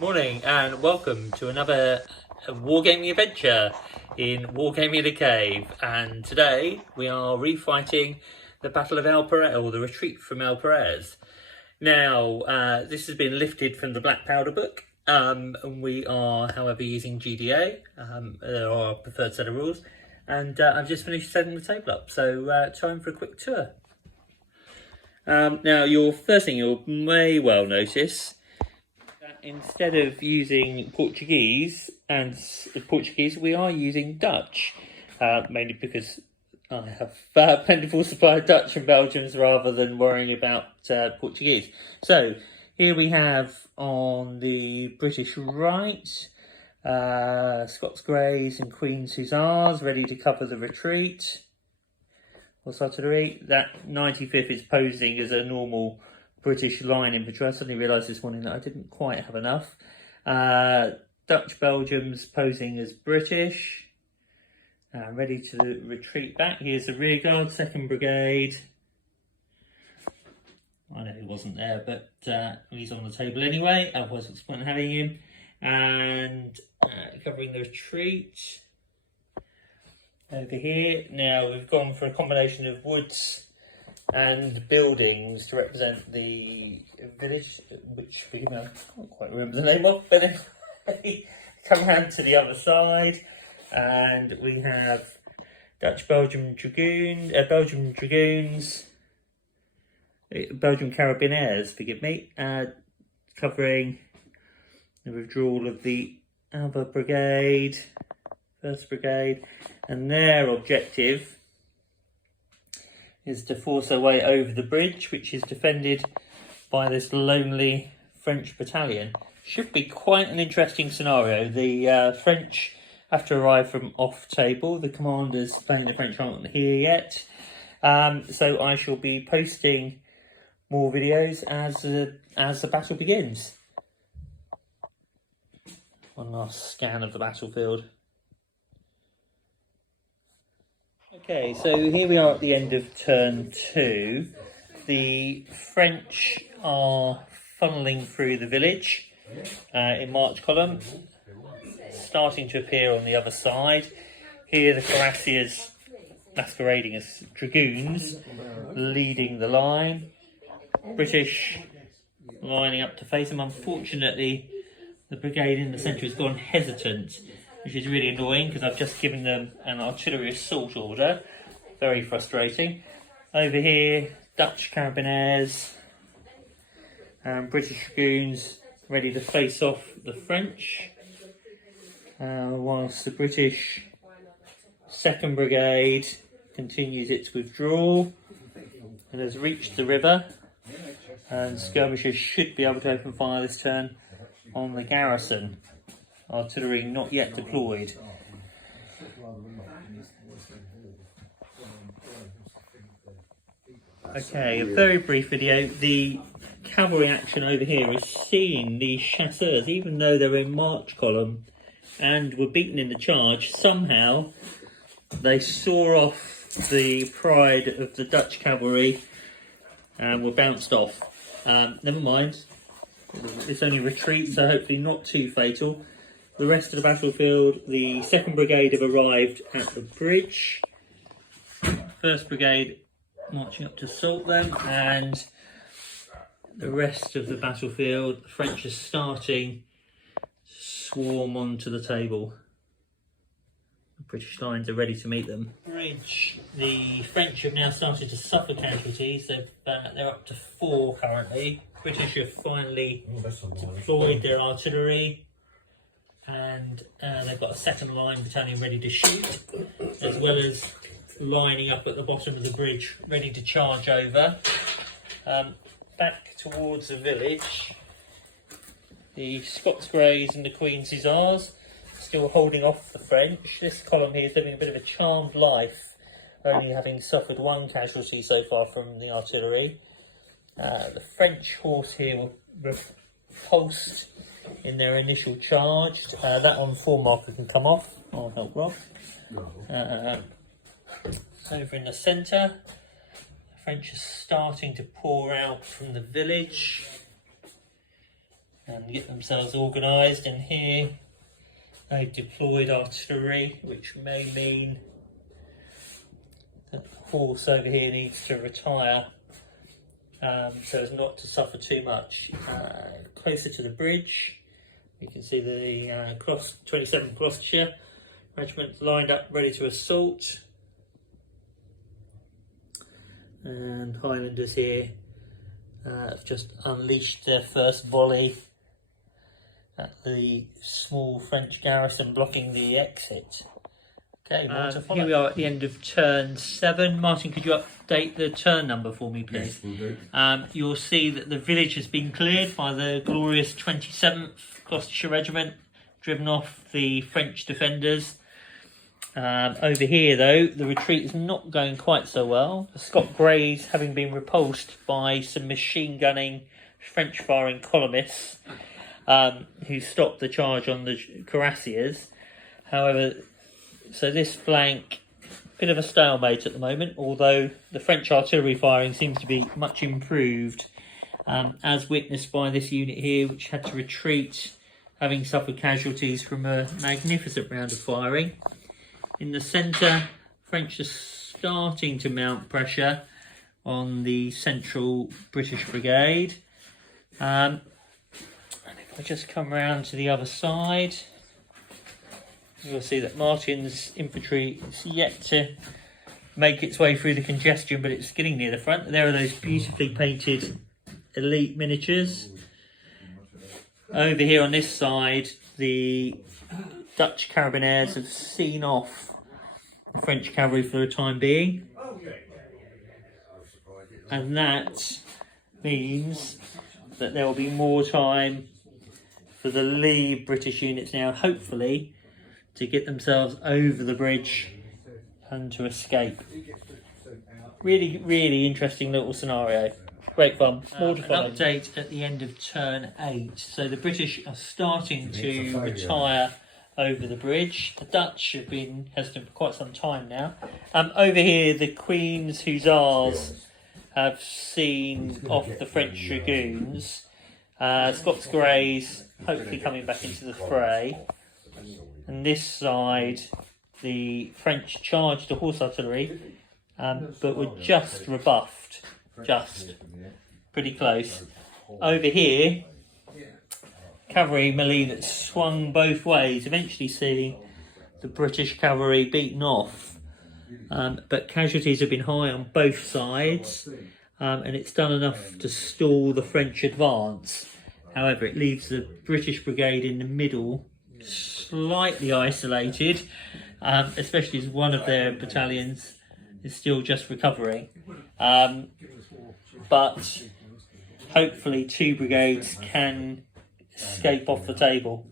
Morning and welcome to another wargaming adventure in Wargaming in a Cave. And today we are refighting the Battle of El Perez, or the retreat from El Perez. Now, this has been lifted from the Black Powder book. And we are, however, using GDA, our preferred set of rules. And I've just finished setting the table up, so time for a quick tour. Now, your first thing you may well notice, instead of using Portuguese, we are using Dutch, mainly because I have a plentiful supply of Dutch and Belgians rather than worrying about Portuguese. So here we have on the British right, Scots Greys and Queen's Hussars ready to cover the retreat. Horse artillery. That 95th is posing as a normal British line infantry. I suddenly realised this morning that I didn't quite have enough. Dutch Belgians posing as British, ready to retreat back. Here's the rear guard, 2nd Brigade. I know he wasn't there, but he's on the table anyway, otherwise what's the point in having him? And covering the retreat. Over here, now we've gone for a combination of woods and buildings to represent the village, which I can't quite remember the name of, but anyway, come round to the other side, and we have Belgian Dragoons, Belgian Carabiniers, forgive me, covering the withdrawal of the other brigade, 1st Brigade, and their objective is to force their way over the bridge, which is defended by this lonely French battalion. Should be quite an interesting scenario. The French have to arrive from off table. The commanders playing the French aren't here yet. So I shall be posting more videos as the battle begins. One last scan of the battlefield. Okay, so here we are at the end of turn 2. The French are funneling through the village in march column, starting to appear on the other side. Here the cuirassiers masquerading as dragoons, leading the line. British lining up to face them. Unfortunately, the brigade in the centre has gone hesitant, which is really annoying because I've just given them an artillery assault order. Very frustrating. Over here, Dutch Carabiniers and British Dragoons ready to face off the French, whilst the British 2nd Brigade continues its withdrawal and has reached the river, and skirmishers should be able to open fire this turn on the garrison. Artillery not yet deployed. Okay, a very brief video. The cavalry action over here is seeing these chasseurs, even though they're in march column and were beaten in the charge, somehow they saw off the pride of the Dutch cavalry and were bounced off. Never mind, it's only retreat, so hopefully not too fatal. The rest of the battlefield, the 2nd Brigade have arrived at the bridge. 1st Brigade marching up to assault them, and the rest of the battlefield, the French are starting to swarm onto the table. The British lines are ready to meet them. Bridge, the French have now started to suffer casualties. They're up to 4 currently. British have finally deployed their artillery, and they've got a 2nd line battalion ready to shoot, as well as lining up at the bottom of the bridge ready to charge over. Back towards the village, the Scots Greys and the Queen's Hussars still holding off the French. This column here is living a bit of a charmed life, only having suffered 1 casualty so far from the artillery. The French horse here were repulsed in their initial charge. That on 4 marker can come off. I'll help Rob. Over in the centre, the French are starting to pour out from the village. and get themselves organised. And here they've deployed artillery, which may mean that the horse over here needs to retire so as not to suffer too much. Closer to the bridge, you can see the 27th Gloucestershire Regiment lined up ready to assault. And Highlanders here have just unleashed their first volley at the small French garrison blocking the exit. Okay, more to follow. Here we are at the end of turn 7. Martin, could you update the turn number for me, please? Yes, will do. You'll see that the village has been cleared by the glorious 27th Gloucestershire Regiment, driven off the French defenders. Over here, though, the retreat is not going quite so well. The Scott Greys having been repulsed by some machine gunning French firing columnists who stopped the charge on the cuirassiers. However, so this flank, bit of a stalemate at the moment, although the French artillery firing seems to be much improved, as witnessed by this unit here, which had to retreat, having suffered casualties from a magnificent round of firing. In the centre, French are starting to mount pressure on the central British brigade. And if I just come round to the other side, you'll see that Martin's infantry is yet to make its way through the congestion, but it's getting near the front. There are those beautifully painted elite miniatures. Over here on this side, the Dutch Carabiniers have seen off the French cavalry for the time being, and that means that there will be more time for the lead British units now, hopefully, to get themselves over the bridge and to escape. Really, really interesting little scenario. Great fun. More to follow. An update at the end of turn 8. So the British are starting to retire over the bridge. The Dutch have been hesitant for quite some time now. Over here, the Queen's Hussars have seen off the French Dragoons. Scots Greys hopefully coming back into the fray. And this side, the French charged the horse artillery, but were just rebuffed. Just. Pretty close. Over here, cavalry melee that swung both ways, eventually seeing the British cavalry beaten off. But casualties have been high on both sides, and it's done enough to stall the French advance. However, it leaves the British brigade in the middle, slightly isolated, especially as one of their battalions is still just recovering. But hopefully 2 brigades can escape off the table.